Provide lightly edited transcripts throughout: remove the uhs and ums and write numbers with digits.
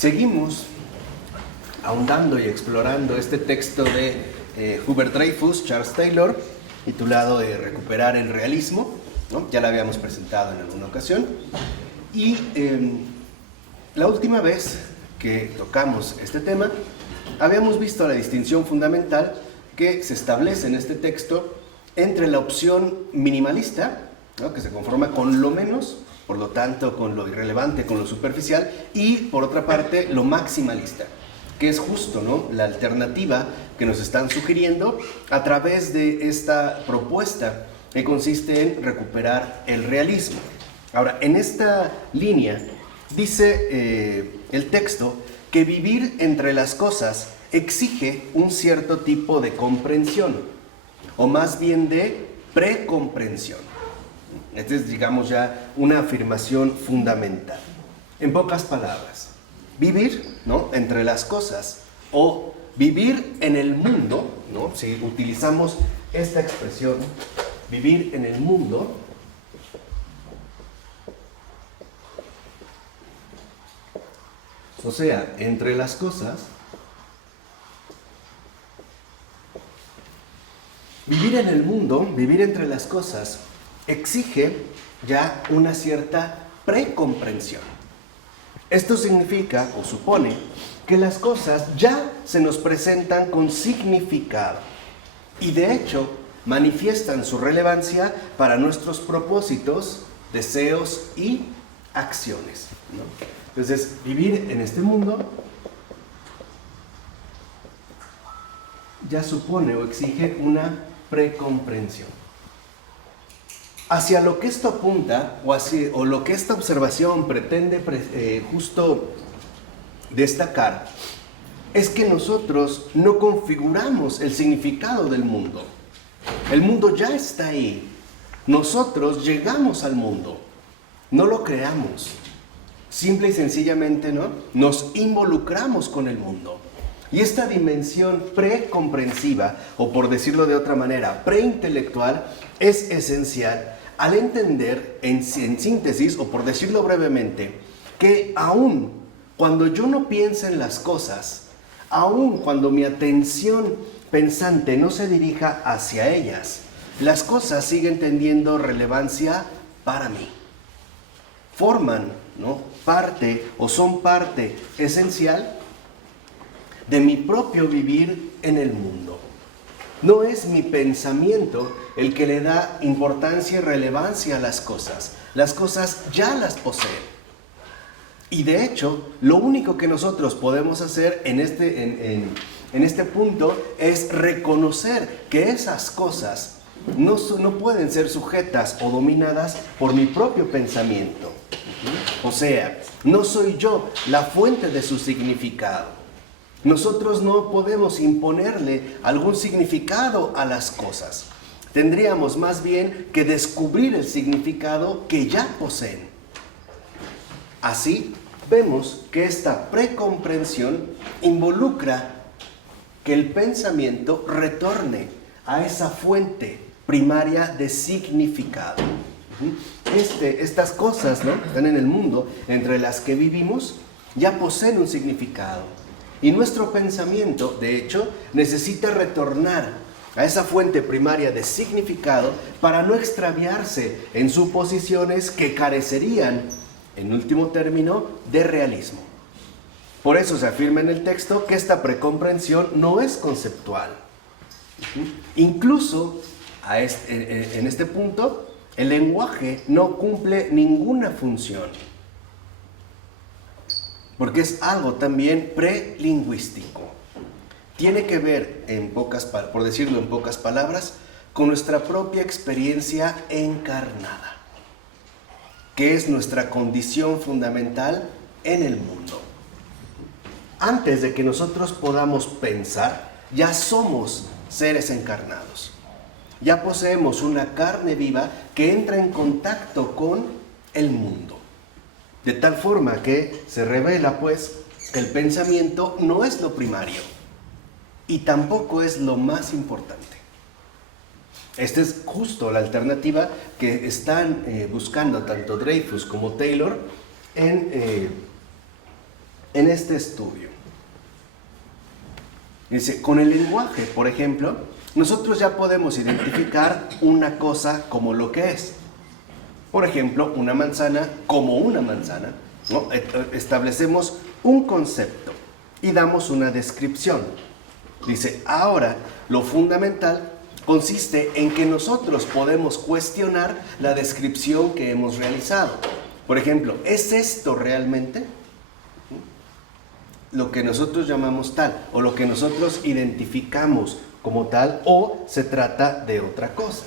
Seguimos ahondando y explorando este texto de Hubert Dreyfus, Charles Taylor, titulado Recuperar el realismo, ¿no? Ya lo habíamos presentado en alguna ocasión. Y la última vez que tocamos este tema, habíamos visto la distinción fundamental que se establece en este texto entre la opción minimalista, ¿no?, que se conforma con lo menos, por lo tanto con lo irrelevante, con lo superficial, y por otra parte lo maximalista, que es justo, ¿no?, la alternativa que nos están sugiriendo a través de esta propuesta que consiste en recuperar el realismo. Ahora, en esta línea dice el texto que vivir entre las cosas exige un cierto tipo de comprensión, o más bien de precomprensión. Esta es, digamos, ya una afirmación fundamental. En pocas palabras, vivir, ¿no?, entre las cosas o vivir en el mundo, ¿no?, si utilizamos esta expresión, vivir en el mundo, o sea, entre las cosas, vivir en el mundo, vivir entre las cosas, exige ya una cierta precomprensión. Esto significa o supone que las cosas ya se nos presentan con significado y de hecho manifiestan su relevancia para nuestros propósitos, deseos y acciones, ¿no? Entonces, vivir en este mundo ya supone o exige una precomprensión. Hacia lo que esto apunta, o lo que esta observación pretende justo destacar, es que nosotros no configuramos el significado del mundo. El mundo ya está ahí. Nosotros llegamos al mundo, no lo creamos. Simple y sencillamente, ¿no?, nos involucramos con el mundo. Y esta dimensión precomprensiva, o por decirlo de otra manera, preintelectual, es esencial al entender, en síntesis, o por decirlo brevemente, que aún cuando yo no piense en las cosas, aún cuando mi atención pensante no se dirija hacia ellas, las cosas siguen teniendo relevancia para mí. Forman, ¿no?, parte o son parte esencial de mi propio vivir en el mundo. No es mi pensamiento el que le da importancia y relevancia a las cosas. Las cosas ya las poseen. Y de hecho, lo único que nosotros podemos hacer en este punto es reconocer que esas cosas no pueden ser sujetas o dominadas por mi propio pensamiento. O sea, no soy yo la fuente de su significado. Nosotros no podemos imponerle algún significado a las cosas. Tendríamos más bien que descubrir el significado que ya poseen. Así, vemos que esta precomprensión involucra que el pensamiento retorne a esa fuente primaria de significado. Estas cosas, ¿no?, que están en el mundo, entre las que vivimos, ya poseen un significado. Y nuestro pensamiento, de hecho, necesita retornar a esa fuente primaria de significado para no extraviarse en suposiciones que carecerían, en último término, de realismo. Por eso se afirma en el texto que esta precomprensión no es conceptual. Incluso en este punto, el lenguaje no cumple ninguna función, porque es algo también prelingüístico. Tiene que ver, por decirlo en pocas palabras, con nuestra propia experiencia encarnada, que es nuestra condición fundamental en el mundo. Antes de que nosotros podamos pensar, ya somos seres encarnados. Ya poseemos una carne viva que entra en contacto con el mundo. De tal forma que se revela, pues, que el pensamiento no es lo primario y tampoco es lo más importante. Esta es justo la alternativa que están buscando tanto Dreyfus como Taylor en en este estudio. Dice, con el lenguaje, por ejemplo, nosotros ya podemos identificar una cosa como lo que es. Por ejemplo, una manzana como una manzana, ¿no? Establecemos un concepto y damos una descripción. Dice, ahora lo fundamental consiste en que nosotros podemos cuestionar la descripción que hemos realizado. Por ejemplo, ¿es esto realmente lo que nosotros llamamos tal o lo que nosotros identificamos como tal, o se trata de otra cosa?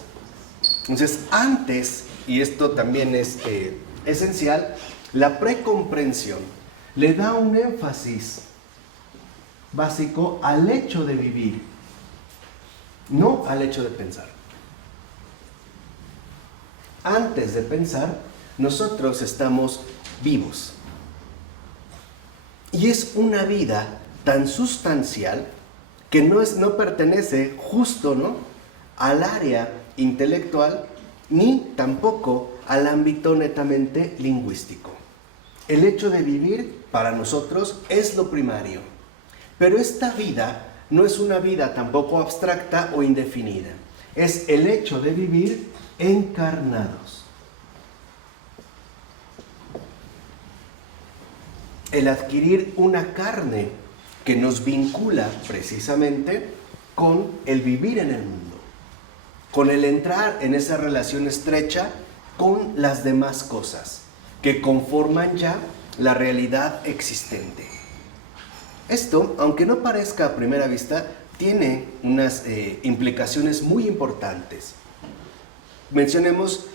Entonces, antes, y esto también es esencial, la precomprensión le da un énfasis básico al hecho de vivir, no al hecho de pensar. Antes de pensar, nosotros estamos vivos. Y es una vida tan sustancial que no pertenece justo, ¿no?, al área intelectual ni tampoco al ámbito netamente lingüístico. El hecho de vivir para nosotros es lo primario. Pero esta vida no es una vida tampoco abstracta o indefinida. Es el hecho de vivir encarnados. El adquirir una carne que nos vincula precisamente con el vivir en el mundo, con el entrar en esa relación estrecha con las demás cosas que conforman ya la realidad existente. Esto, aunque no parezca a primera vista, tiene unas implicaciones muy importantes. Mencionemos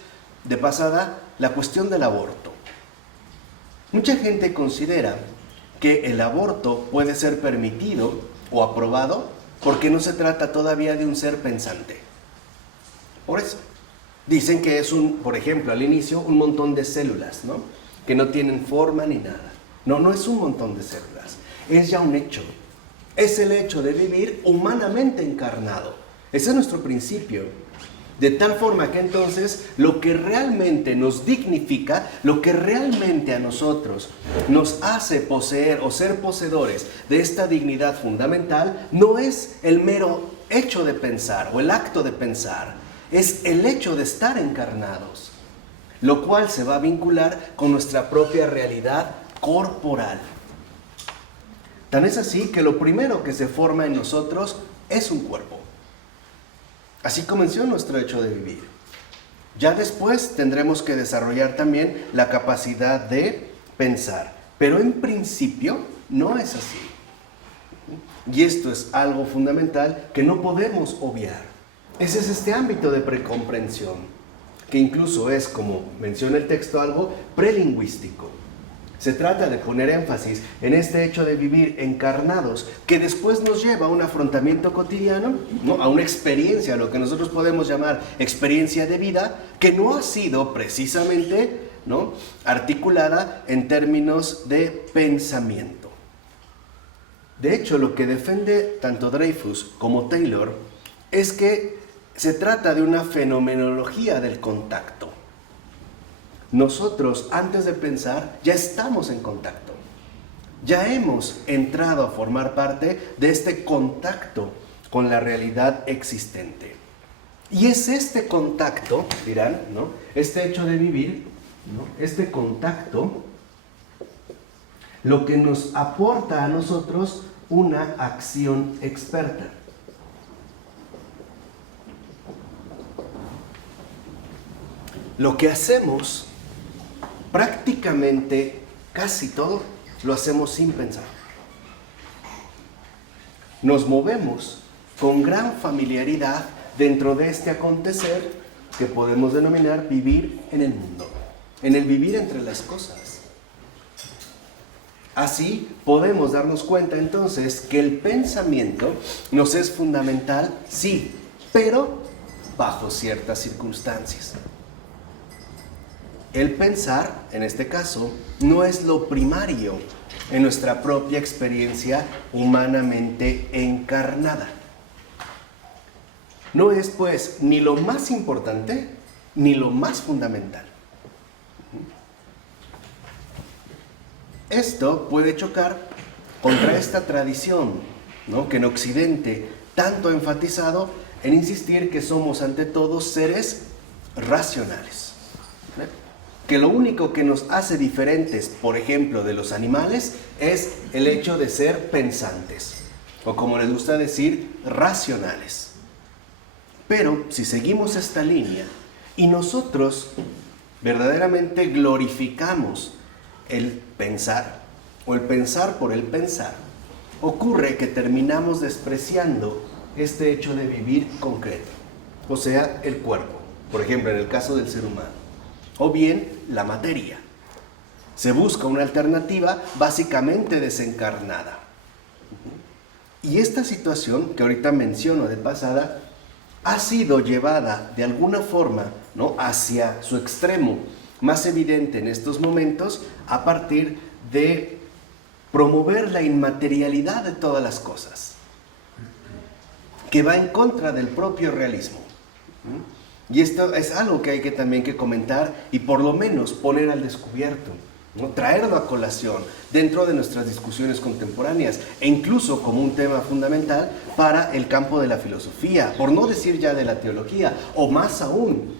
de pasada la cuestión del aborto. Mucha gente considera que el aborto puede ser permitido o aprobado porque no se trata todavía de un ser pensante. Por eso, dicen que es por ejemplo, al inicio, un montón de células, ¿no?, que no tienen forma ni nada. No es un montón de células, es ya un hecho. Es el hecho de vivir humanamente encarnado. Ese es nuestro principio. De tal forma que entonces lo que realmente nos dignifica, lo que realmente a nosotros nos hace poseer o ser poseedores de esta dignidad fundamental, no es el mero hecho de pensar o el acto de pensar, es el hecho de estar encarnados, lo cual se va a vincular con nuestra propia realidad corporal. Tan es así que lo primero que se forma en nosotros es un cuerpo. Así comenzó nuestro hecho de vivir. Ya después tendremos que desarrollar también la capacidad de pensar, pero en principio no es así. Y esto es algo fundamental que no podemos obviar. Ese es este ámbito de precomprensión, que incluso es, como menciona el texto, algo prelingüístico. Se trata de poner énfasis en este hecho de vivir encarnados, que después nos lleva a un afrontamiento cotidiano, ¿no?, a una experiencia, lo que nosotros podemos llamar experiencia de vida, que no ha sido precisamente, ¿no?, articulada en términos de pensamiento. De hecho, lo que defiende tanto Dreyfus como Taylor es que se trata de una fenomenología del contacto. Nosotros, antes de pensar, ya estamos en contacto. Ya hemos entrado a formar parte de este contacto con la realidad existente. Y es este contacto, dirán, ¿no?, este hecho de vivir, ¿no?, este contacto, lo que nos aporta a nosotros una acción experta. Lo que hacemos, prácticamente casi todo, lo hacemos sin pensar. Nos movemos con gran familiaridad dentro de este acontecer que podemos denominar vivir en el mundo, en el vivir entre las cosas. Así podemos darnos cuenta entonces que el pensamiento nos es fundamental, sí, pero bajo ciertas circunstancias. El pensar, en este caso, no es lo primario en nuestra propia experiencia humanamente encarnada. No es, pues, ni lo más importante, ni lo más fundamental. Esto puede chocar contra esta tradición, ¿no?, que en Occidente tanto ha enfatizado en insistir que somos ante todo seres racionales, ¿no?, que lo único que nos hace diferentes, por ejemplo, de los animales es el hecho de ser pensantes, o como les gusta decir, racionales. Pero si seguimos esta línea y nosotros verdaderamente glorificamos el pensar o el pensar por el pensar, ocurre que terminamos despreciando este hecho de vivir concreto, o sea, el cuerpo, por ejemplo, en el caso del ser humano, o bien la materia. Se busca una alternativa básicamente desencarnada. Y esta situación que ahorita menciono de pasada ha sido llevada de alguna forma, ¿no?, hacia su extremo más evidente en estos momentos a partir de promover la inmaterialidad de todas las cosas, que va en contra del propio realismo. Y esto es algo que hay que también que comentar y por lo menos poner al descubierto, ¿no?, traerlo a colación dentro de nuestras discusiones contemporáneas e incluso como un tema fundamental para el campo de la filosofía, por no decir ya de la teología, o más aún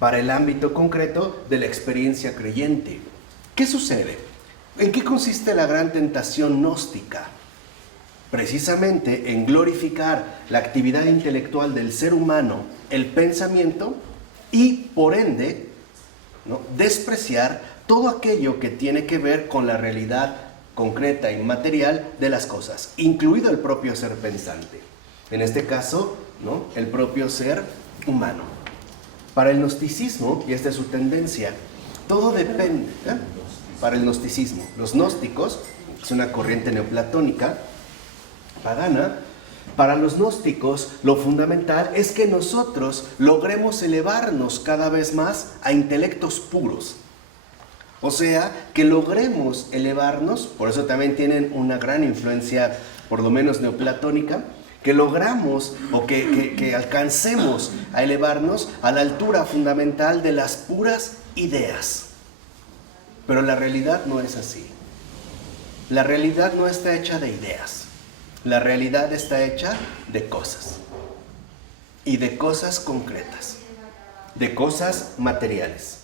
para el ámbito concreto de la experiencia creyente. ¿Qué sucede? ¿En qué consiste la gran tentación gnóstica? Precisamente en glorificar la actividad intelectual del ser humano, el pensamiento, y por ende, ¿no?, despreciar todo aquello que tiene que ver con la realidad concreta y material de las cosas, incluido el propio ser pensante. En este caso, ¿no?, el propio ser humano. Para el gnosticismo, y esta es su tendencia, todo depende, ¿eh? Para el gnosticismo, los gnósticos, es una corriente neoplatónica, pagana. Para los gnósticos, lo fundamental es que nosotros logremos elevarnos cada vez más a intelectos puros. O sea, que logremos elevarnos, por eso también tienen una gran influencia, por lo menos neoplatónica, que logramos o que alcancemos a elevarnos a la altura fundamental de las puras ideas. Pero la realidad no es así. La realidad no está hecha de ideas. La realidad está hecha de cosas. Y de cosas concretas. De cosas materiales.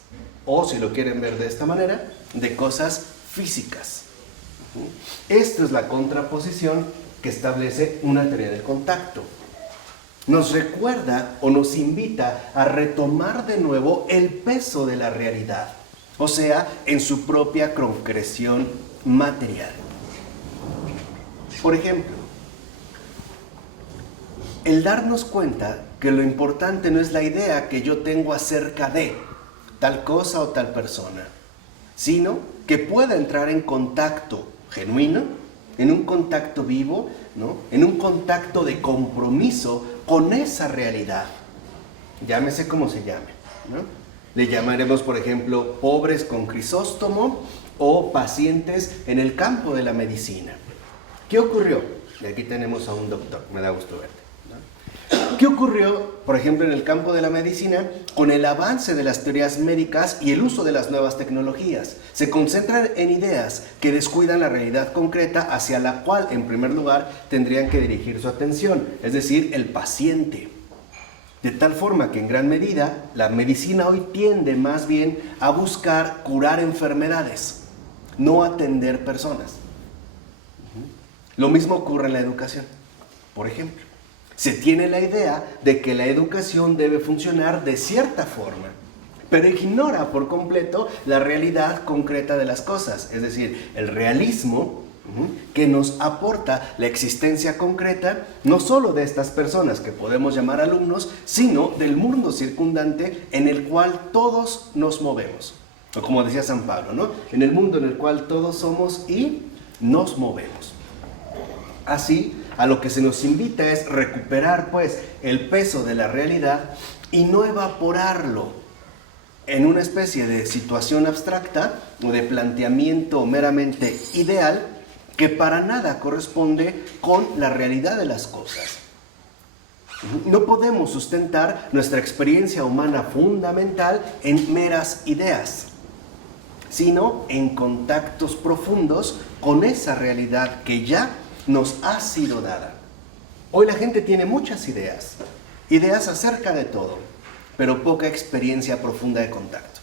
O, si lo quieren ver de esta manera, de cosas físicas. Esta es la contraposición que establece una teoría del contacto. Nos recuerda o nos invita a retomar de nuevo el peso de la realidad, o sea, en su propia concreción material. Por ejemplo, el darnos cuenta que lo importante no es la idea que yo tengo acerca de tal cosa o tal persona, sino que pueda entrar en contacto genuino, en un contacto vivo, ¿no?, en un contacto de compromiso con esa realidad. Llámese como se llame, ¿no? Le llamaremos, por ejemplo, pobres con Crisóstomo o pacientes en el campo de la medicina. ¿Qué ocurrió? Y aquí tenemos a un doctor, me da gusto verte, ¿no? ¿Qué ocurrió, por ejemplo, en el campo de la medicina con el avance de las teorías médicas y el uso de las nuevas tecnologías? Se concentran en ideas que descuidan la realidad concreta hacia la cual, en primer lugar, tendrían que dirigir su atención, es decir, el paciente. De tal forma que en gran medida la medicina hoy tiende más bien a buscar curar enfermedades, no atender personas. Lo mismo ocurre en la educación, por ejemplo. Se tiene la idea de que la educación debe funcionar de cierta forma, pero ignora por completo la realidad concreta de las cosas, es decir, el realismo que nos aporta la existencia concreta, no solo de estas personas que podemos llamar alumnos, sino del mundo circundante en el cual todos nos movemos. O como decía San Pablo, ¿no?, en el mundo en el cual todos somos y nos movemos. Así, a lo que se nos invita es recuperar, pues, el peso de la realidad y no evaporarlo en una especie de situación abstracta o de planteamiento meramente ideal que para nada corresponde con la realidad de las cosas. No podemos sustentar nuestra experiencia humana fundamental en meras ideas. sino en contactos profundos con esa realidad que ya nos ha sido dada. Hoy la gente tiene muchas ideas acerca de todo, pero poca experiencia profunda de contacto.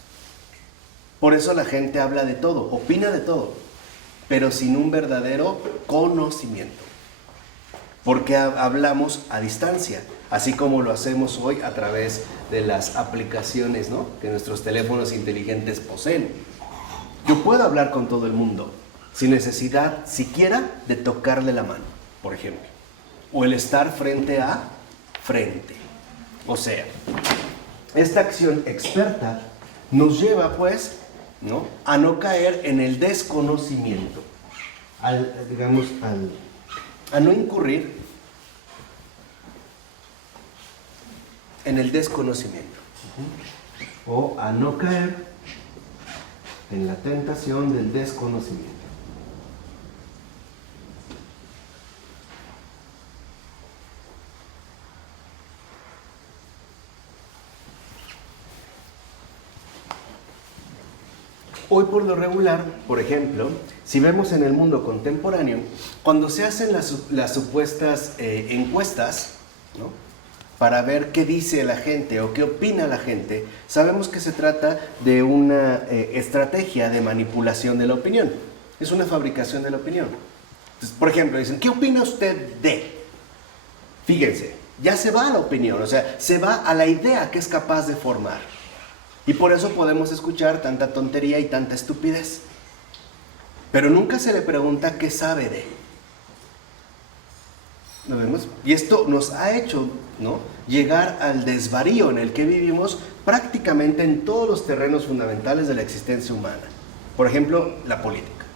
Por eso la gente habla de todo, opina de todo, pero sin un verdadero conocimiento. Porque hablamos a distancia, así como lo hacemos hoy a través de las aplicaciones, ¿no?, que nuestros teléfonos inteligentes poseen. Yo puedo hablar con todo el mundo, sin necesidad siquiera de tocarle la mano, por ejemplo. O el estar frente a frente. O sea, esta acción experta nos lleva, pues, ¿no?, a no caer en el desconocimiento. A no incurrir en el desconocimiento. O a no caer en la tentación del desconocimiento. Hoy por lo regular, por ejemplo, si vemos en el mundo contemporáneo, cuando se hacen las supuestas encuestas, ¿no?, para ver qué dice la gente o qué opina la gente, sabemos que se trata de una estrategia de manipulación de la opinión. Es una fabricación de la opinión. Entonces, por ejemplo, dicen, ¿qué opina usted de? Fíjense, ya se va a la opinión, o sea, se va a la idea que es capaz de formar. Y por eso podemos escuchar tanta tontería y tanta estupidez. Pero nunca se le pregunta qué sabe de. ¿Lo vemos? Y esto nos ha hecho, ¿no?, llegar al desvarío en el que vivimos prácticamente en todos los terrenos fundamentales de la existencia humana. Por ejemplo, la política.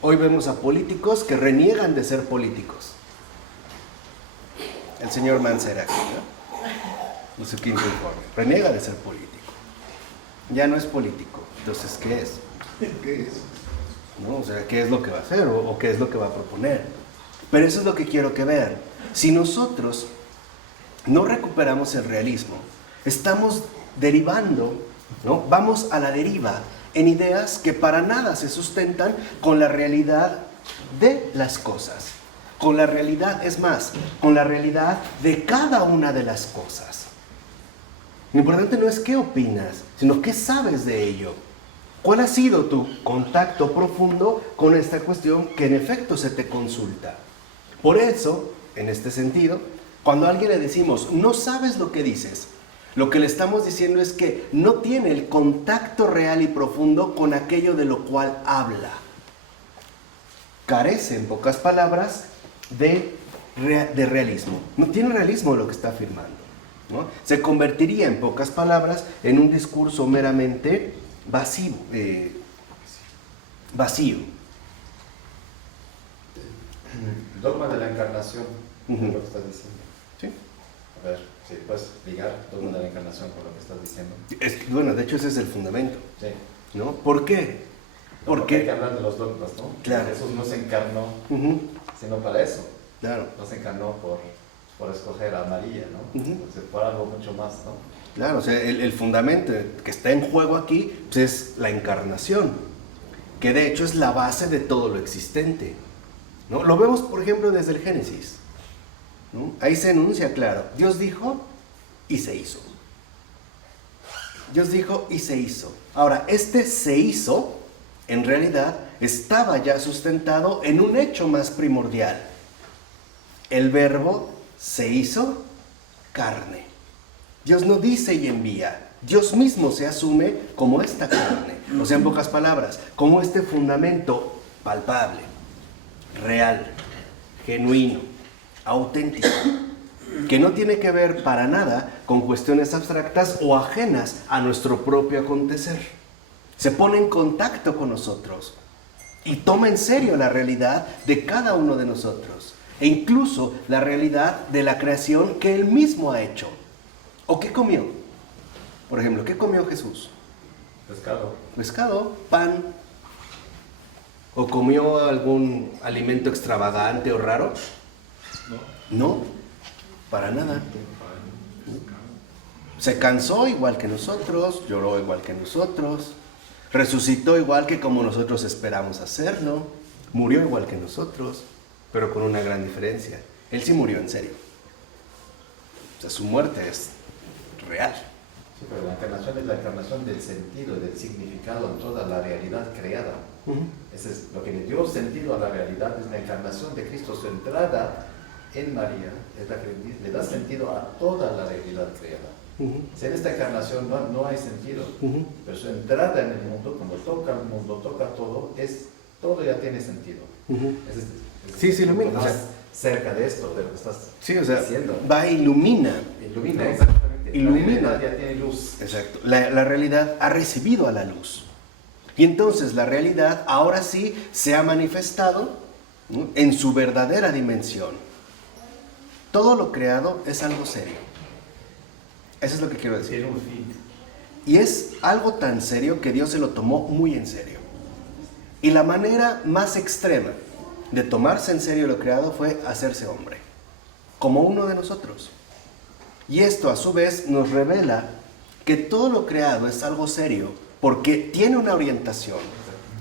Hoy vemos a políticos que reniegan de ser políticos. El señor Mancera, ¿no?, su quinto informe, reniega de ser político. Ya no es político. Entonces, ¿qué es? ¿Qué es? ¿No? O sea, ¿qué es lo que va a hacer o qué es lo que va a proponer? Pero eso es lo que quiero que vean. Si nosotros no recuperamos el realismo, estamos derivando, ¿no?, vamos a la deriva en ideas que para nada se sustentan con la realidad de las cosas. Con la realidad, es más, con la realidad de cada una de las cosas. Lo importante no es qué opinas, sino qué sabes de ello. ¿Cuál ha sido tu contacto profundo con esta cuestión que en efecto se te consulta? Por eso, en este sentido, cuando a alguien le decimos, no sabes lo que dices, lo que le estamos diciendo es que no tiene el contacto real y profundo con aquello de lo cual habla. Carece, en pocas palabras, de realismo. No tiene realismo lo que está afirmando, ¿no? Se convertiría, en pocas palabras, en un discurso meramente vacío. El dogma de la encarnación, es lo que estás diciendo. Sí. A ver, si puedes ligar dogma de la encarnación con lo que estás diciendo. Bueno, de hecho ese es el fundamento. Sí. ¿No? ¿Por qué? Porque hay que hablar de los dogmas, ¿no? Claro. Jesús no se encarnó sino para eso. Claro. No se encarnó por escoger a María, ¿no? Entonces, por algo mucho más, ¿no? Claro, o sea, el fundamento que está en juego aquí, pues, es la encarnación, que de hecho es la base de todo lo existente, ¿no? Lo vemos, por ejemplo, desde el Génesis, ¿no? Ahí se enuncia claro, Dios dijo y se hizo. Dios dijo y se hizo. Ahora, este se hizo, en realidad, estaba ya sustentado en un hecho más primordial. El verbo se hizo carne. Dios no dice y envía. Dios mismo se asume como esta carne. O sea, en pocas palabras, como este fundamento palpable, real, genuino, auténtico, que no tiene que ver para nada con cuestiones abstractas o ajenas a nuestro propio acontecer. Se pone en contacto con nosotros y toma en serio la realidad de cada uno de nosotros e incluso la realidad de la creación que Él mismo ha hecho. ¿O qué comió? Por ejemplo, ¿qué comió Jesús? Pescado. Pescado, pan. ¿O comió algún alimento extravagante o raro? No, para nada. Se cansó igual que nosotros, lloró igual que nosotros, Resucitó igual que como nosotros esperamos hacerlo. Murió igual que nosotros, pero con una gran diferencia. Él sí murió en serio. O sea, su muerte es real. Sí, pero la encarnación es la encarnación del sentido, del significado en toda la realidad creada. Eso es lo que le dio sentido a la realidad, es la encarnación de Cristo. Su entrada en María es la que le da sentido a toda la realidad creada. Si en esta encarnación no hay sentido, pero su entrada en el mundo, cuando toca el mundo, toca todo, todo ya tiene sentido. Sí, ilumina. Más cerca de esto, de lo que estás diciendo. Va, ilumina. Ilumina, exactamente. Ilumina. La realidad ya tiene luz. Exacto. La realidad ha recibido a la luz. Y entonces la realidad ahora sí se ha manifestado, ¿no?, en su verdadera dimensión. Todo lo creado es algo serio. Eso es lo que quiero decir. Tiene un fin. Y es algo tan serio que Dios se lo tomó muy en serio. Y la manera más extrema de tomarse en serio lo creado fue hacerse hombre, como uno de nosotros. Y esto a su vez nos revela que todo lo creado es algo serio porque tiene una orientación.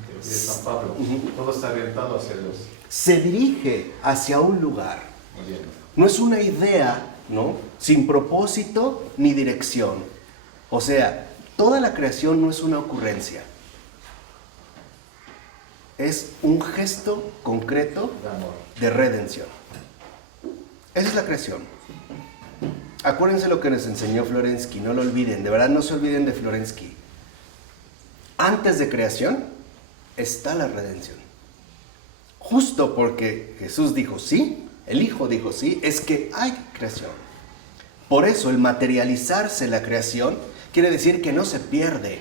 Que dice San Pablo, todo está orientado hacia Dios. Se dirige hacia un lugar. Muy bien. No es una idea, ¿no?, sin propósito ni dirección. O sea, toda la creación no es una ocurrencia. Es un gesto concreto de redención. Esa es la creación. Acuérdense lo que nos enseñó Florensky, no lo olviden, de verdad no se olviden de Florensky. Antes de creación está la redención. Justo porque Jesús dijo sí, el Hijo dijo sí, es que hay creación. Por eso el materializarse la creación quiere decir que no se pierde,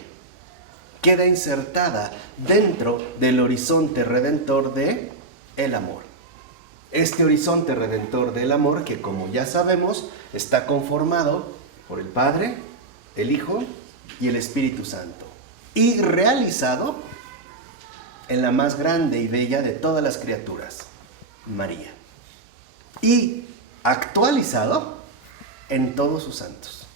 queda insertada dentro del horizonte redentor de el amor. Este horizonte redentor del amor que, como ya sabemos, está conformado por el Padre, el Hijo y el Espíritu Santo, y realizado en la más grande y bella de todas las criaturas, María, y actualizado en todos sus santos,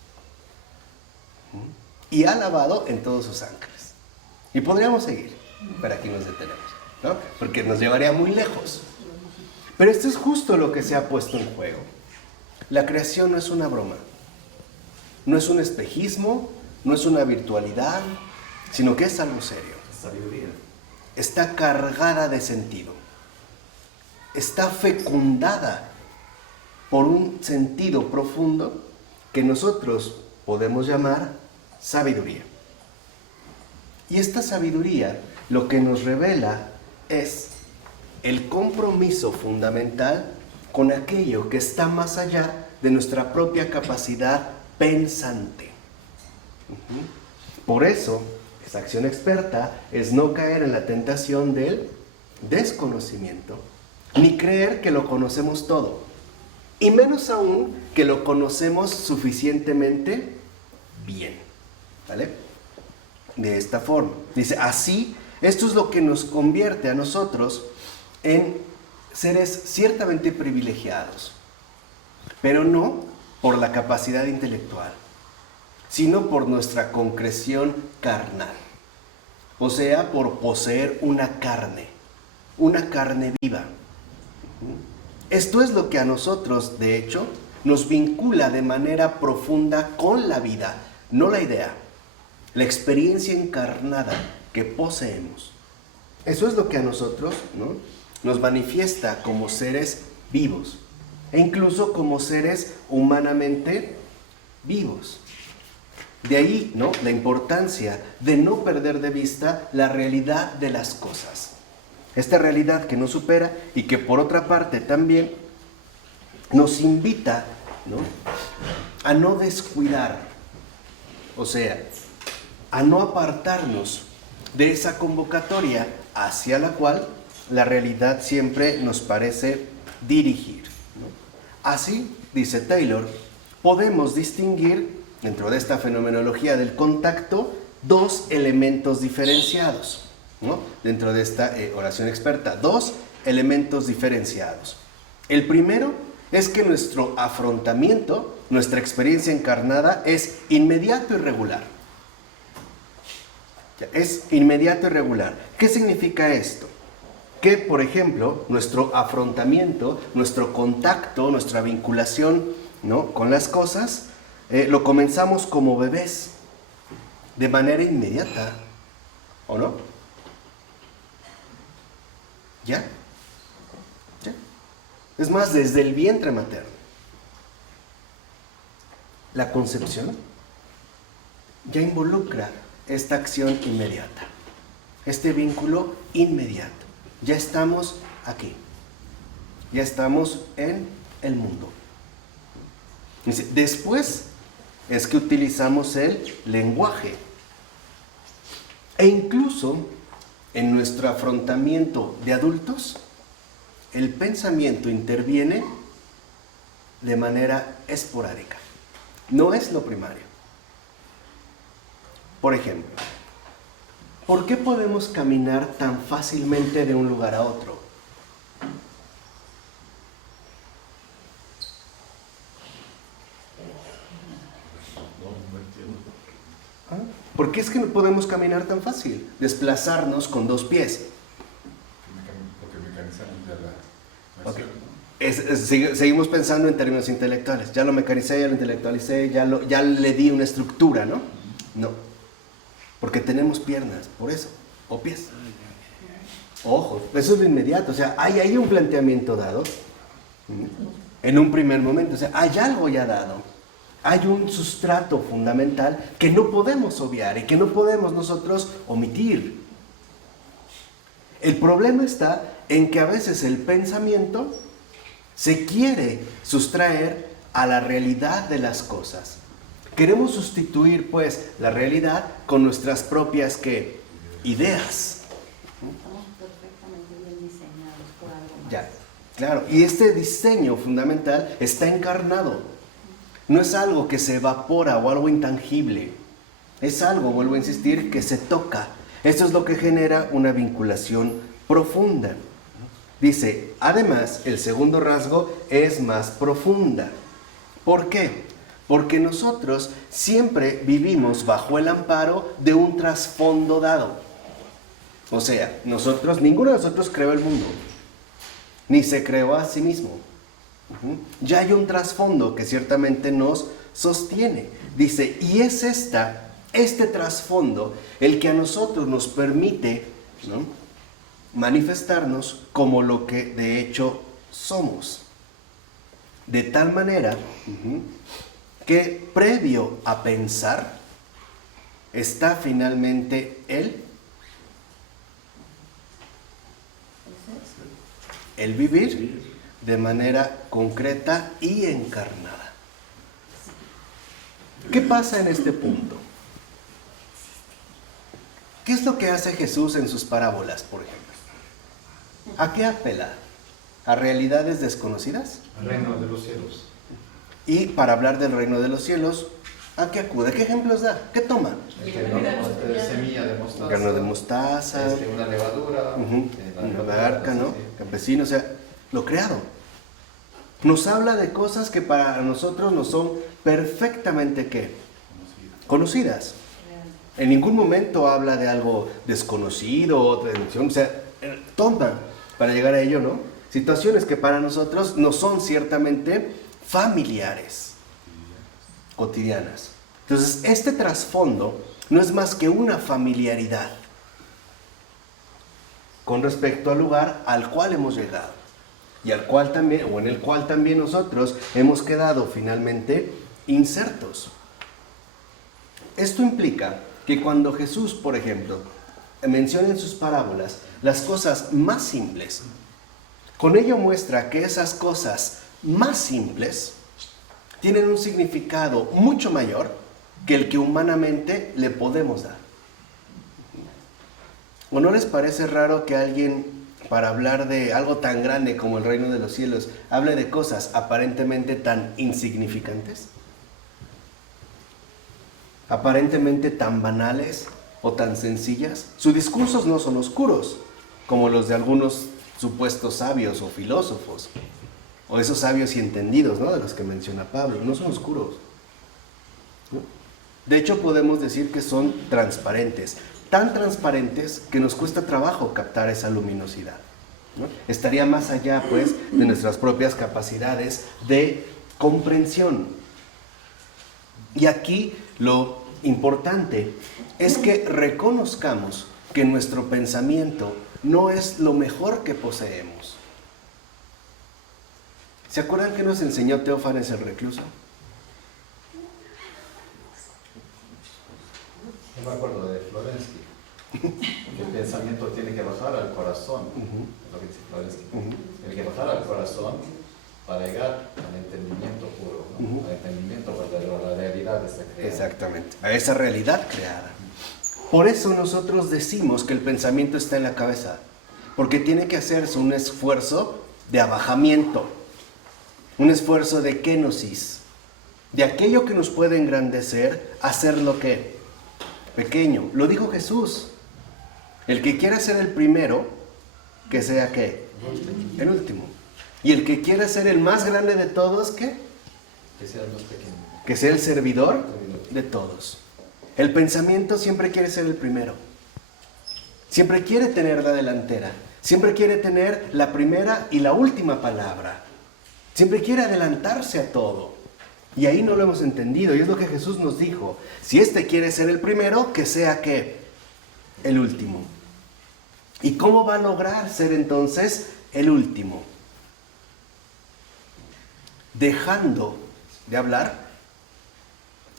y alabado en todos sus ángeles. Y podríamos seguir, pero aquí nos detenemos, ¿no?, porque nos llevaría muy lejos. Pero esto es justo lo que se ha puesto en juego. La creación no es una broma, no es un espejismo, no es una virtualidad, sino que es algo serio. Sabiduría. Está cargada de sentido, está fecundada por un sentido profundo que nosotros podemos llamar sabiduría. Y esta sabiduría lo que nos revela es el compromiso fundamental con aquello que está más allá de nuestra propia capacidad pensante. Por eso, esa acción experta es no caer en la tentación del desconocimiento, ni creer que lo conocemos todo, y menos aún que lo conocemos suficientemente bien. ¿Vale? De esta forma. Dice, así, esto es lo que nos convierte a nosotros en seres ciertamente privilegiados, pero no por la capacidad intelectual, sino por nuestra concreción carnal, o sea, por poseer una carne viva. Esto es lo que a nosotros, de hecho, nos vincula de manera profunda con la vida, no la idea, la experiencia encarnada que poseemos. Eso es lo que a nosotros, ¿no?, nos manifiesta como seres vivos, e incluso como seres humanamente vivos. De ahí, ¿no?, la importancia de no perder de vista la realidad de las cosas. Esta realidad que nos supera y que por otra parte también nos invita, ¿no?, a no descuidar, o sea, a no apartarnos de esa convocatoria hacia la cual la realidad siempre nos parece dirigir, ¿no? Así, dice Taylor, podemos distinguir dentro de esta fenomenología del contacto dos elementos diferenciados, ¿no?, dentro de esta oración experta, dos elementos diferenciados. El primero es que nuestro afrontamiento, nuestra experiencia encarnada es inmediato y regular. Es inmediato y regular. ¿Qué significa esto? Que, por ejemplo, nuestro afrontamiento, nuestro contacto, nuestra vinculación, ¿no?, con las cosas, lo comenzamos como bebés, de manera inmediata, ¿o no? ¿Ya? ¿Ya? Es más, desde el vientre materno. La concepción ya involucra esta acción inmediata, este vínculo inmediato. Ya estamos aquí, ya estamos en el mundo. Después es que utilizamos el lenguaje. E incluso en nuestro afrontamiento de adultos, el pensamiento interviene de manera esporádica. No es lo primario. Por ejemplo, ¿por qué podemos caminar tan fácilmente de un lugar a otro? ¿Por qué es que no podemos caminar tan fácil? Desplazarnos con 2 pies. Porque mecanizamos ya la Okay. Seguimos pensando en términos intelectuales. Ya lo mecanicé, ya lo intelectualicé, ya le di una estructura, ¿no? No. Porque tenemos piernas, por eso. O pies. Ojos. Eso es lo inmediato. O sea, hay ahí un planteamiento dado. En un primer momento. O sea, hay algo ya dado. Hay un sustrato fundamental que no podemos obviar y que no podemos nosotros omitir. El problema está en que a veces el pensamiento se quiere sustraer a la realidad de las cosas. Queremos sustituir, pues, la realidad con nuestras propias, ¿qué? Ideas. Estamos perfectamente bien diseñados por algo más. Ya, claro. Y este diseño fundamental está encarnado. No es algo que se evapora o algo intangible. Es algo, vuelvo a insistir, que se toca. Esto es lo que genera una vinculación profunda. Dice, además, el segundo rasgo es más profunda. ¿Por qué? Porque nosotros siempre vivimos bajo el amparo de un trasfondo dado. O sea, ninguno de nosotros creó el mundo, ni se creó a sí mismo. Ya hay un trasfondo que ciertamente nos sostiene. Dice, y es este trasfondo el que a nosotros nos permite, ¿no?, manifestarnos como lo que de hecho somos. De tal manera que previo a pensar está finalmente el vivir de manera concreta y encarnada. ¿Qué pasa en este punto? ¿Qué es lo que hace Jesús en sus parábolas, por ejemplo? ¿A qué apela? ¿A realidades desconocidas? al reino de los cielos. Y para hablar del reino de los cielos, ¿a qué acude? ¿Qué ejemplos da? ¿Qué toma? Semilla de mostaza. Grano de mostaza, Una levadura. una barca, ¿no? Campesino, o sea, lo creado. Nos habla de cosas que para nosotros no son perfectamente, ¿qué? Conocidas. En ningún momento habla de algo desconocido o tradición, o sea, toma para llegar a ello, ¿no? Situaciones que para nosotros no son ciertamente familiares, cotidianas. Entonces, este trasfondo no es más que una familiaridad con respecto al lugar al cual hemos llegado y al cual también, o en el cual también nosotros hemos quedado finalmente insertos. Esto implica que cuando Jesús, por ejemplo, menciona en sus parábolas las cosas más simples, con ello muestra que esas cosas más simples tienen un significado mucho mayor que el que humanamente le podemos dar. ¿O no les parece raro que alguien, para hablar de algo tan grande como el reino de los cielos, hable de cosas aparentemente tan insignificantes? Aparentemente tan banales o tan sencillas. Sus discursos no son oscuros, como los de algunos supuestos sabios o filósofos, o esos sabios y entendidos, ¿no?, de los que menciona Pablo. No son oscuros, ¿no? De hecho, podemos decir que son transparentes. tan transparentes que nos cuesta trabajo captar esa luminosidad, ¿no? Estaría más allá, pues, de nuestras propias capacidades de comprensión. Y aquí lo importante es que reconozcamos que nuestro pensamiento no es lo mejor que poseemos. ¿Se acuerdan que nos enseñó Teófanes el Recluso? Yo me acuerdo de Florensky, que el pensamiento tiene que bajar al corazón, es lo que dice Florensky. Tiene que bajar al corazón para llegar al entendimiento puro, ¿no? Al entendimiento verdadero, a la realidad de esta creación. Exactamente, a esa realidad creada. Por eso nosotros decimos que el pensamiento está en la cabeza, porque tiene que hacerse un esfuerzo de abajamiento, un esfuerzo de kenosis, de aquello que nos puede engrandecer, hacerlo ¿qué? Pequeño. Lo dijo Jesús. El que quiera ser el primero, que sea ¿qué? El último. Y el que quiera ser el más grande de todos, ¿qué? Que sea el más pequeño. Que sea el servidor de todos. El pensamiento siempre quiere ser el primero. Siempre quiere tener la delantera. Siempre quiere tener la primera y la última palabra. Siempre quiere adelantarse a todo. Y ahí no lo hemos entendido. Y es lo que Jesús nos dijo. Si este quiere ser el primero, que sea ¿qué? El último. ¿Y cómo va a lograr ser entonces el último? Dejando de hablar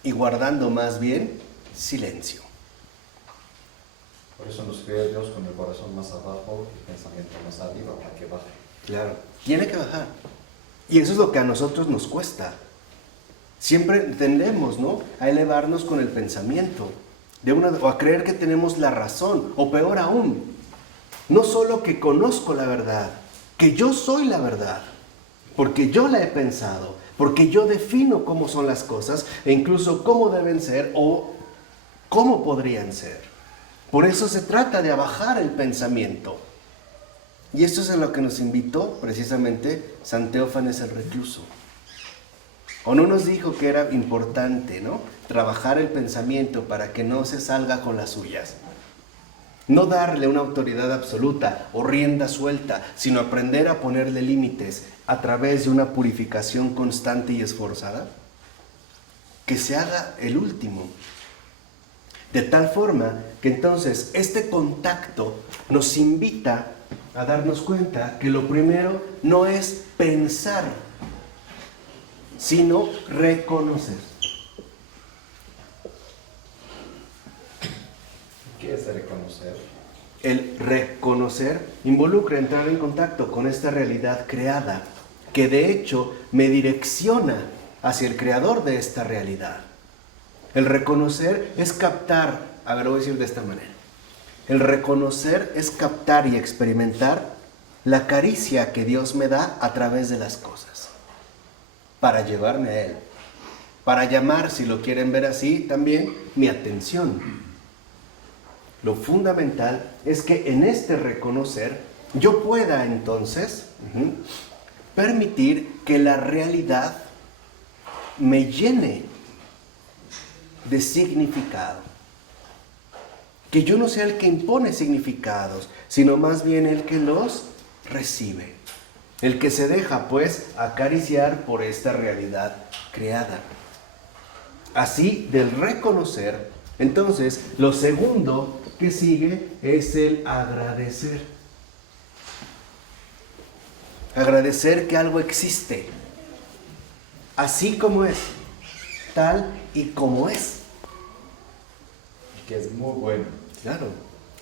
y guardando más bien silencio. Por eso nos creó Dios con el corazón más abajo y el pensamiento más arriba, para que baje. Claro, tiene que bajar. Y eso es lo que a nosotros nos cuesta. Siempre tendemos, ¿no?, a elevarnos con el pensamiento, o a creer que tenemos la razón, o peor aún, no solo que conozco la verdad, que yo soy la verdad, porque yo la he pensado, porque yo defino cómo son las cosas, e incluso cómo deben ser, o cómo podrían ser. Por eso se trata de abajar el pensamiento. Y esto es a lo que nos invitó precisamente San Teófanes el Recluso. ¿O no nos dijo que era importante, ¿no?, trabajar el pensamiento para que no se salga con las suyas? No darle una autoridad absoluta o rienda suelta, sino aprender a ponerle límites a través de una purificación constante y esforzada. Que se haga el último. De tal forma que entonces este contacto nos invita a darnos cuenta que lo primero no es pensar, sino reconocer. ¿Qué es reconocer? El reconocer involucra entrar en contacto con esta realidad creada, que de hecho me direcciona hacia el creador de esta realidad. El reconocer es captar, a ver, lo voy a decir de esta manera. El reconocer es captar y experimentar la caricia que Dios me da a través de las cosas, para llevarme a Él, para llamar, si lo quieren ver así, también mi atención. Lo fundamental es que en este reconocer yo pueda entonces permitir que la realidad me llene de significado. Que yo no sea el que impone significados, sino más bien el que los recibe. El que se deja, pues, acariciar por esta realidad creada. Así, del reconocer, entonces, lo segundo que sigue es el agradecer. Agradecer que algo existe, así como es, tal y como es. Que es muy bueno. Claro,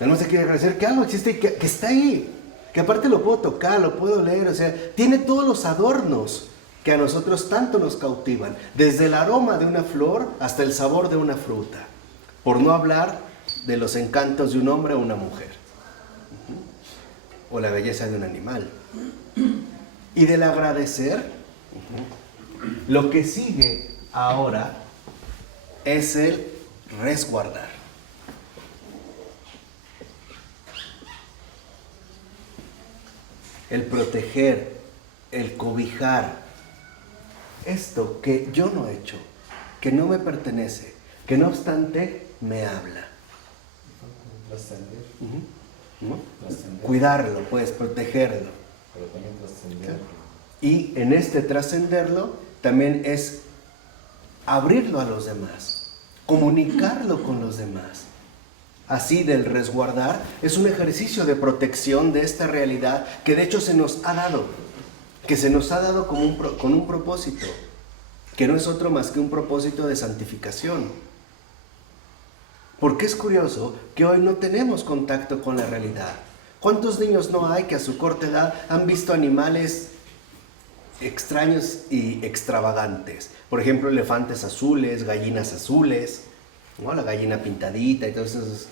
tenemos que agradecer que algo existe y que está ahí, que aparte lo puedo tocar, lo puedo leer, o sea, tiene todos los adornos que a nosotros tanto nos cautivan, desde el aroma de una flor hasta el sabor de una fruta, por no hablar de los encantos de un hombre o una mujer, o la belleza de un animal. Y del agradecer, lo que sigue ahora es el resguardar. El proteger, el cobijar esto que yo no he hecho, que no me pertenece, que no obstante me habla. Trascender. ¿no? Trascender. Cuidarlo, pues, protegerlo. Pero también trascender. Y en este trascenderlo también es abrirlo a los demás, comunicarlo con los demás. Así del resguardar es un ejercicio de protección de esta realidad que de hecho se nos ha dado, que se nos ha dado con un propósito, que no es otro más que un propósito de santificación. Porque es curioso que hoy no tenemos contacto con la realidad. ¿Cuántos niños no hay que a su corta edad han visto animales extraños y extravagantes? Por ejemplo, elefantes azules, gallinas azules, ¿no? La gallina pintadita y todos esos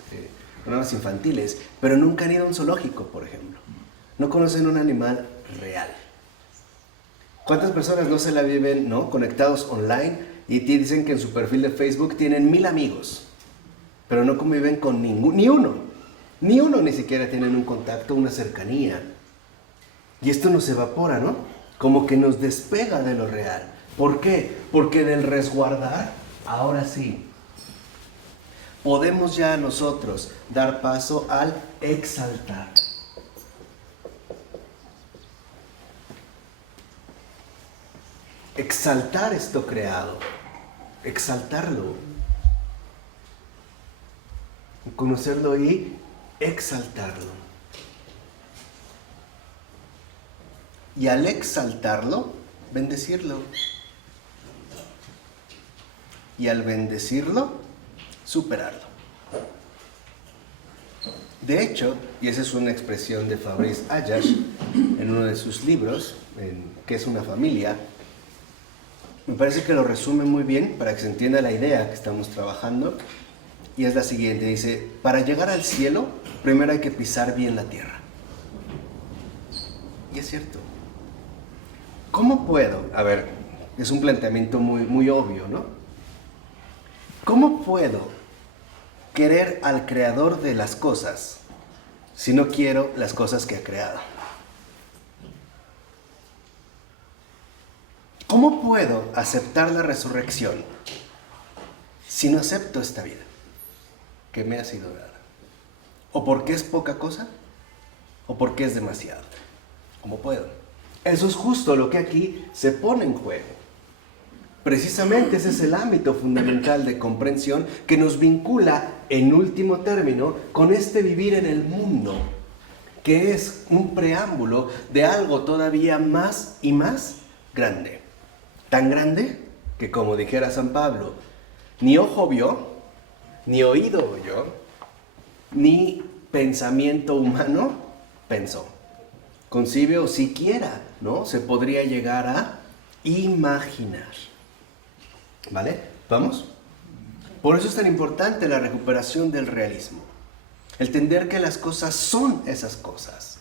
programas infantiles, pero nunca han ido a un zoológico, por ejemplo. No conocen un animal real. ¿Cuántas personas no se la viven, ¿no?, conectados online y te dicen que en su perfil de Facebook tienen 1000 amigos, pero no conviven con ni uno ni siquiera tienen un contacto, una cercanía? Y esto nos evapora, ¿no? Como que nos despega de lo real. ¿Por qué? Porque del resguardar, ahora sí, podemos ya nosotros dar paso al exaltar. Exaltar esto creado, exaltarlo, conocerlo y exaltarlo. Y al exaltarlo, bendecirlo. Y al bendecirlo, superarlo. De hecho, y esa es una expresión de Fabrice Ayash en uno de sus libros, ¿Qué es una familia?, me parece que lo resume muy bien para que se entienda la idea que estamos trabajando, y es la siguiente. Dice: para llegar al cielo, primero hay que pisar bien la tierra. Y es cierto. ¿Cómo puedo? A ver, es un planteamiento muy obvio, ¿no? ¿Cómo puedo querer al creador de las cosas si no quiero las cosas que ha creado? ¿Cómo puedo aceptar la resurrección si no acepto esta vida que me ha sido dada? ¿O porque es poca cosa? ¿O porque es demasiado? ¿Cómo puedo? Eso es justo lo que aquí se pone en juego. Precisamente ese es el ámbito fundamental de comprensión que nos vincula, en último término, con este vivir en el mundo, que es un preámbulo de algo todavía más y más grande. Tan grande que, como dijera San Pablo, ni ojo vio, ni oído oyó, ni pensamiento humano pensó, concibe o siquiera, ¿no?, se podría llegar a imaginar. ¿Vale? ¿Vamos? Por eso es tan importante la recuperación del realismo. El entender que las cosas son esas cosas.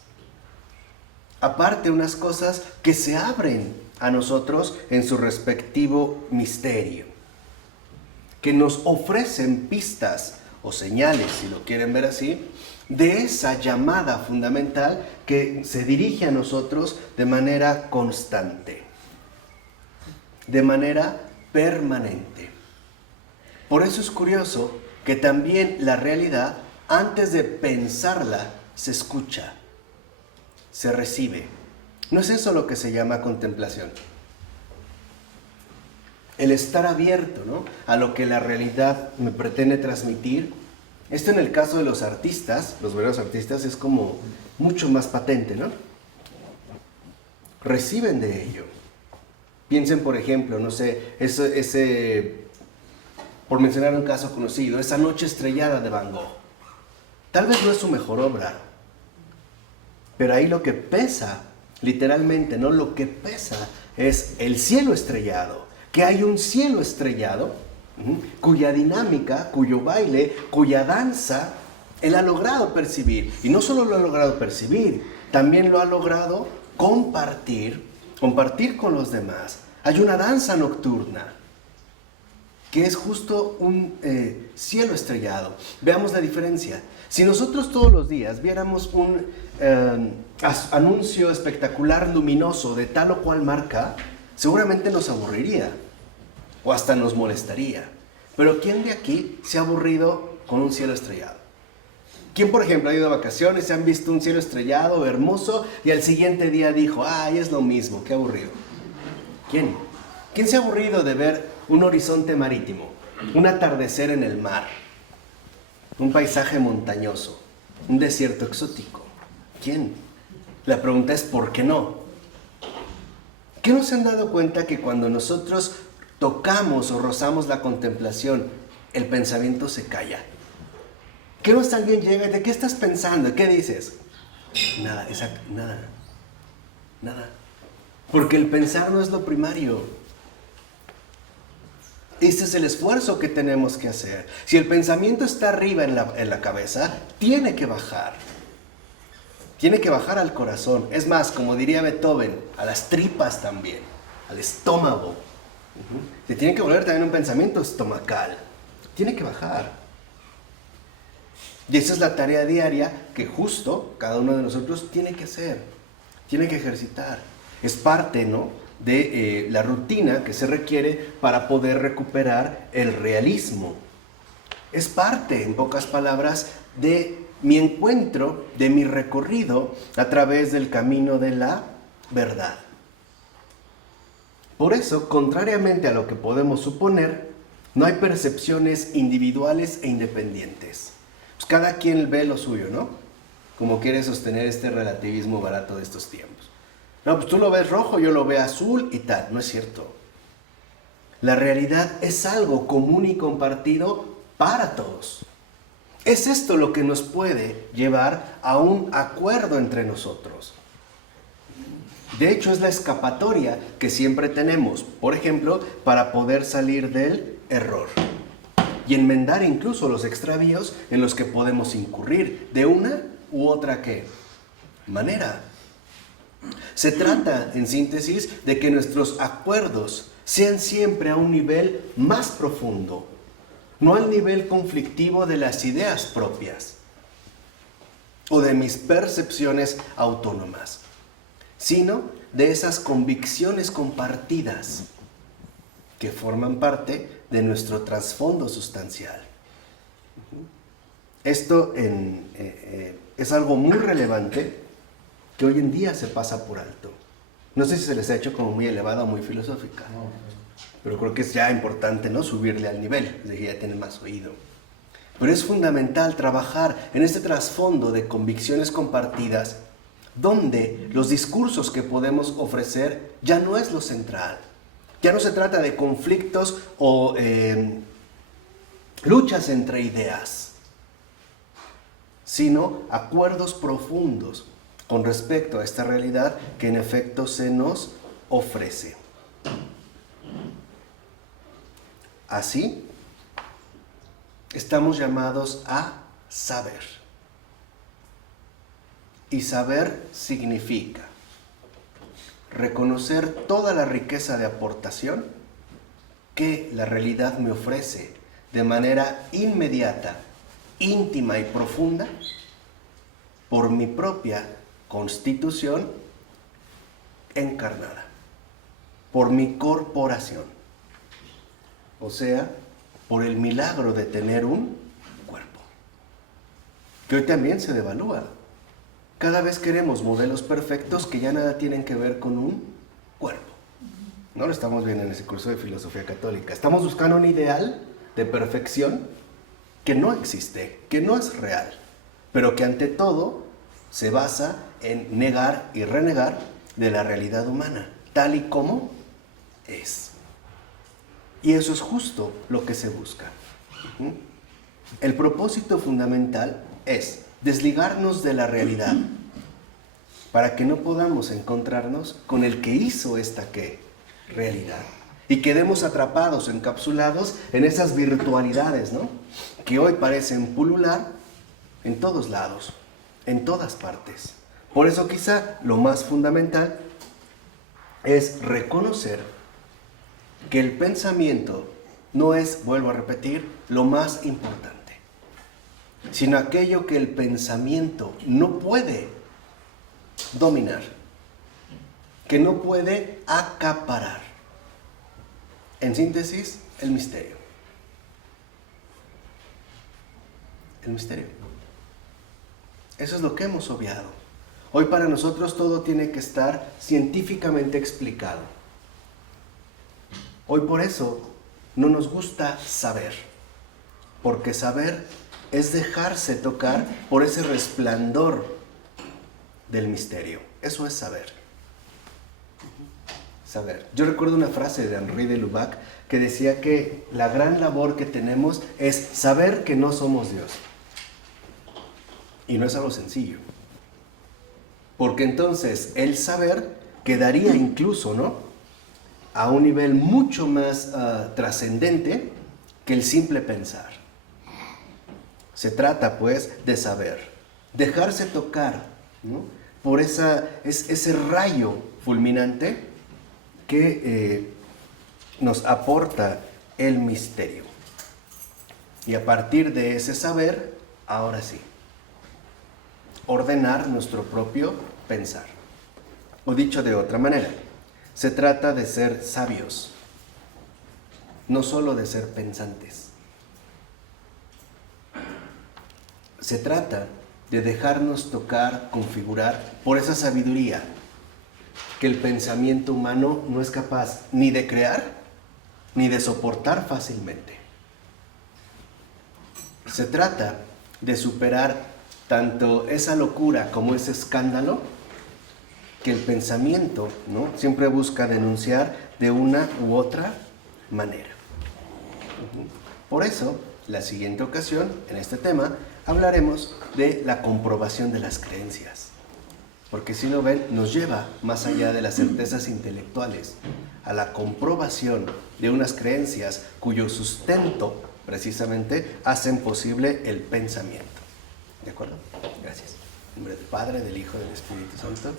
Aparte, unas cosas que se abren a nosotros en su respectivo misterio, que nos ofrecen pistas o señales, si lo quieren ver así, de esa llamada fundamental que se dirige a nosotros de manera constante, de manera permanente. Por eso es curioso que también la realidad, antes de pensarla, se escucha, se recibe. ¿No es eso lo que se llama contemplación? El estar abierto, ¿no?, a lo que la realidad me pretende transmitir. Esto, en el caso de los artistas, los verdaderos artistas, es como mucho más patente, ¿no? Reciben de ello. Piensen, por ejemplo, no sé, por mencionar un caso conocido, esa Noche Estrellada de Van Gogh. Tal vez no es su mejor obra, pero ahí lo que pesa, literalmente, ¿no?, lo que pesa es el cielo estrellado, que hay un cielo estrellado, cuya dinámica, cuyo baile, cuya danza, él ha logrado percibir. Y no solo lo ha logrado percibir, también lo ha logrado compartir con los demás. Hay una danza nocturna, que es justo un cielo estrellado. Veamos la diferencia. Si nosotros todos los días viéramos un anuncio espectacular luminoso de tal o cual marca, seguramente nos aburriría o hasta nos molestaría. Pero ¿quién de aquí se ha aburrido con un cielo estrellado? ¿Quién, por ejemplo, ha ido de vacaciones, se han visto un cielo estrellado, hermoso, y al siguiente día dijo, ay, es lo mismo, qué aburrido? ¿Quién? ¿Quién se ha aburrido de ver un horizonte marítimo, un atardecer en el mar, un paisaje montañoso, un desierto exótico? ¿Quién? La pregunta es, ¿por qué no? ¿Qué no se han dado cuenta que cuando nosotros tocamos o rozamos la contemplación, el pensamiento se calla? ¿Qué no alguien llega y de qué estás pensando? ¿Qué dices? Nada, exacto, nada. Nada. Porque el pensar no es lo primario. Ese es el esfuerzo que tenemos que hacer. Si el pensamiento está arriba en la cabeza, tiene que bajar. Tiene que bajar al corazón. Es más, como diría Beethoven, a las tripas también, al estómago. Te tiene que volver también un pensamiento estomacal. Tiene que bajar. Y esa es la tarea diaria que justo cada uno de nosotros tiene que hacer. Tiene que ejercitar. Es parte, ¿no?, de la rutina que se requiere para poder recuperar el realismo. Es parte, en pocas palabras, de mi encuentro, de mi recorrido a través del camino de la verdad. Por eso, contrariamente a lo que podemos suponer, no hay percepciones individuales e independientes. Pues cada quien ve lo suyo, ¿no? Como quiere sostener este relativismo barato de estos tiempos. No, pues tú lo ves rojo, yo lo veo azul y tal. No es cierto. La realidad es algo común y compartido para todos. Es esto lo que nos puede llevar a un acuerdo entre nosotros. De hecho, es la escapatoria que siempre tenemos, por ejemplo, para poder salir del error y enmendar incluso los extravíos en los que podemos incurrir de una u otra ¿qué? Manera. Se trata, en síntesis, de que nuestros acuerdos sean siempre a un nivel más profundo, no al nivel conflictivo de las ideas propias o de mis percepciones autónomas, sino de esas convicciones compartidas que forman parte de nuestro trasfondo sustancial. Esto es algo muy relevante que hoy en día se pasa por alto. No sé si se les ha hecho como muy elevada o muy filosófica, pero creo que es ya importante, ¿no?, subirle al nivel, es decir, ya tienen más oído. Pero es fundamental trabajar en este trasfondo de convicciones compartidas, donde los discursos que podemos ofrecer ya no es lo central. Ya no se trata de conflictos o luchas entre ideas, sino acuerdos profundos con respecto a esta realidad que en efecto se nos ofrece. Así, estamos llamados a saber. Y saber significa reconocer toda la riqueza de aportación que la realidad me ofrece de manera inmediata, íntima y profunda por mi propia constitución encarnada, por mi corporación, o sea, por el milagro de tener un cuerpo, que hoy también se devalúa. Cada vez queremos modelos perfectos que ya nada tienen que ver con un cuerpo. No lo estamos viendo en ese curso de filosofía católica. Estamos buscando un ideal de perfección que no existe, que no es real, pero que ante todo se basa en negar y renegar de la realidad humana, tal y como es. Y eso es justo lo que se busca. El propósito fundamental es desligarnos de la realidad para que no podamos encontrarnos con el que hizo esta ¿qué? Realidad. Y quedemos atrapados, encapsulados en esas virtualidades, ¿no?, que hoy parecen pulular en todos lados, en todas partes. Por eso quizá lo más fundamental es reconocer que el pensamiento no es, vuelvo a repetir, lo más importante, sino aquello que el pensamiento no puede dominar, que no puede acaparar. En síntesis, el misterio. El misterio. Eso es lo que hemos obviado. Hoy para nosotros todo tiene que estar científicamente explicado. Hoy por eso no nos gusta saber, porque saber es dejarse tocar por ese resplandor del misterio. Eso es saber. Saber. Yo recuerdo una frase de Henri de Lubac que decía que la gran labor que tenemos es saber que no somos Dios. Y no es algo sencillo. Porque entonces el saber quedaría incluso, ¿no?, a un nivel mucho más trascendente que el simple pensar. Se trata pues de saber, dejarse tocar, ¿no?, por ese rayo fulminante que nos aporta el misterio. Y a partir de ese saber, ahora sí, ordenar nuestro propio pensar. O dicho de otra manera, se trata de ser sabios, no solo de ser pensantes. Se trata de dejarnos tocar, configurar por esa sabiduría que el pensamiento humano no es capaz ni de crear ni de soportar fácilmente. Se trata de superar tanto esa locura como ese escándalo que el pensamiento, ¿no?, siempre busca denunciar de una u otra manera. Por eso, la siguiente ocasión, en este tema, hablaremos de la comprobación de las creencias. Porque si lo ven, nos lleva más allá de las certezas intelectuales, a la comprobación de unas creencias cuyo sustento, precisamente, hacen posible el pensamiento. ¿De acuerdo? Gracias. En nombre del Padre, del Hijo y del Espíritu Santo.